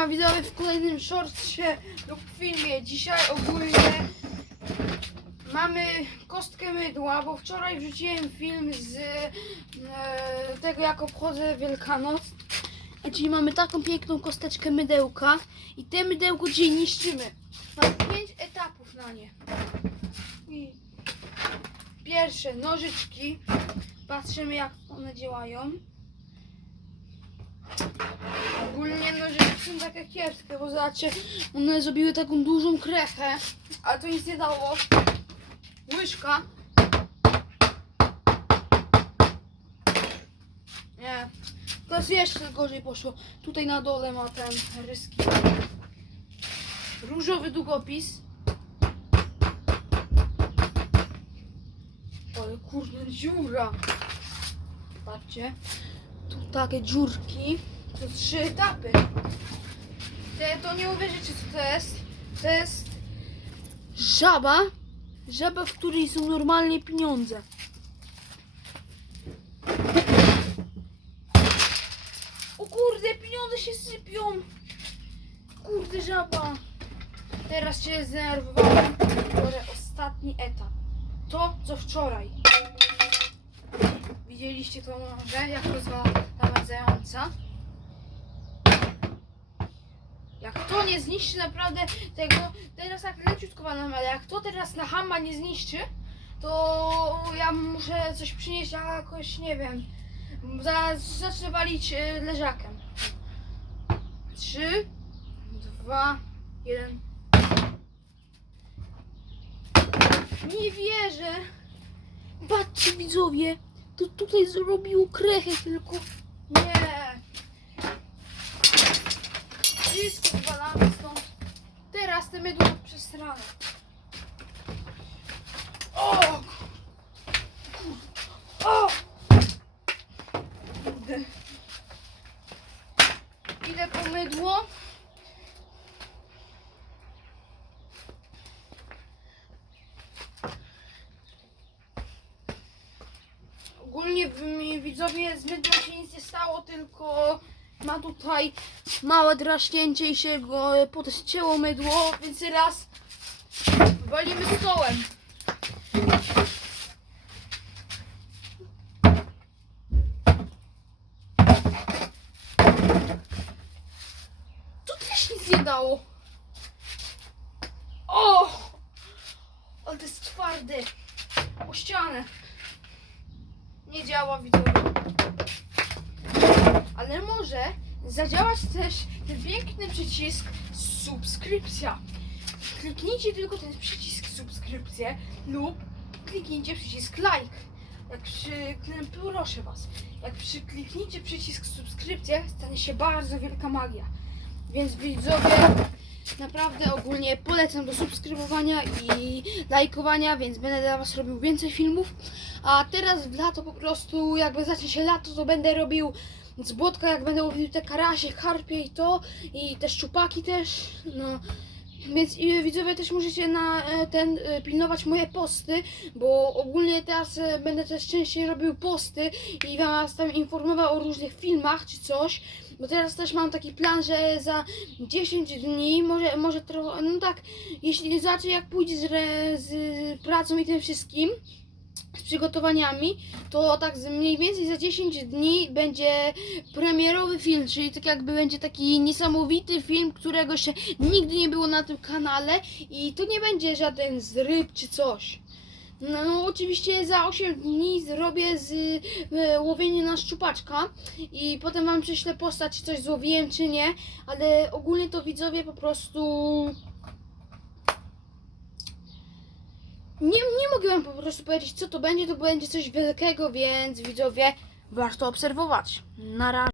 Siema widzowie w kolejnym shortsie lub filmie. Dzisiaj ogólnie mamy kostkę mydła, bo wczoraj wrzuciłem film z e, tego jak obchodzę Wielkanoc. I Czyli mamy taką piękną kosteczkę mydełka i te mydełko dzisiaj niszczymy. Mamy pięć etapów na nie. I pierwsze nożyczki. Patrzymy jak one działają. Ogólnie nożyczki są takie kiepskie, bo zobaczcie, one zrobiły taką dużą krechę, ale to nic nie dało. Łyżka. Nie, teraz jeszcze gorzej poszło. Tutaj na dole ma ten ryski. Różowy długopis. Ale kurde, dziura. Patrzcie. Tu takie dziurki. To trzy etapy. Te, to nie uwierzycie co to jest. To jest żaba. Żaba, w której są normalnie pieniądze. O kurde, pieniądze się sypią. Kurde, żaba. Teraz się zdenerwowałem. Biorę ostatni etap. To, co wczoraj. Widzieliście to może, jak rozwalająca. Jak to nie zniszczy naprawdę tego, teraz tak leciutko walamy, ale jak to teraz na hama nie zniszczy, to ja muszę coś przynieść, a jakoś nie wiem. Zaraz zacznę walić y, leżakiem. Trzy, dwa, jeden. Nie wierzę. Patrzcie widzowie, to tutaj zrobił krechę tylko. Nie. Wszystko zwalamy stąd. Teraz te mydło przesrane. O! O! Kurde. Idę po mydło. Ogólnie widzowie z mydłem się nic nie stało, tylko ma tutaj małe draśnięcie i się go podcięło mydło, więc teraz walimy stołem. Tu też nic nie dało. O! Ale to jest twardy. O ścianę. Nie działa widzowie. Ale może zadziałać też ten piękny przycisk subskrypcja. Kliknijcie tylko ten przycisk subskrypcję lub kliknijcie przycisk like. Jak przy, proszę was, jak przykliknijcie przycisk subskrypcję, stanie się bardzo wielka magia. Więc widzowie, naprawdę ogólnie polecam do subskrybowania i lajkowania, więc będę dla was robił więcej filmów. A teraz w lato po prostu, jakby zacznie się lato, to będę robił z błotka, jak będę łowił te karasie, karpie i to, i te szczupaki też, no. Więc i widzowie też możecie na e, ten e, pilnować moje posty, bo ogólnie teraz e, będę też częściej robił posty i was tam informował o różnych filmach czy coś. Bo teraz też mam taki plan, że za 10 dni, może, może trochę, no tak, jeśli zobaczę jak pójdzie z, z pracą i tym wszystkim, z przygotowaniami, to tak z mniej więcej za 10 dni będzie premierowy film, czyli tak jakby będzie taki niesamowity film, którego jeszcze nigdy nie było na tym kanale i to nie będzie żaden zryb czy coś. No, oczywiście za 8 dni zrobię z e, łowienie na szczupaczka i potem wam prześlę postać, czy coś złowiłem czy nie, ale ogólnie to widzowie po prostu nie, nie mogę wam po prostu powiedzieć co to będzie, to będzie coś wielkiego, więc widzowie warto obserwować. Na razie.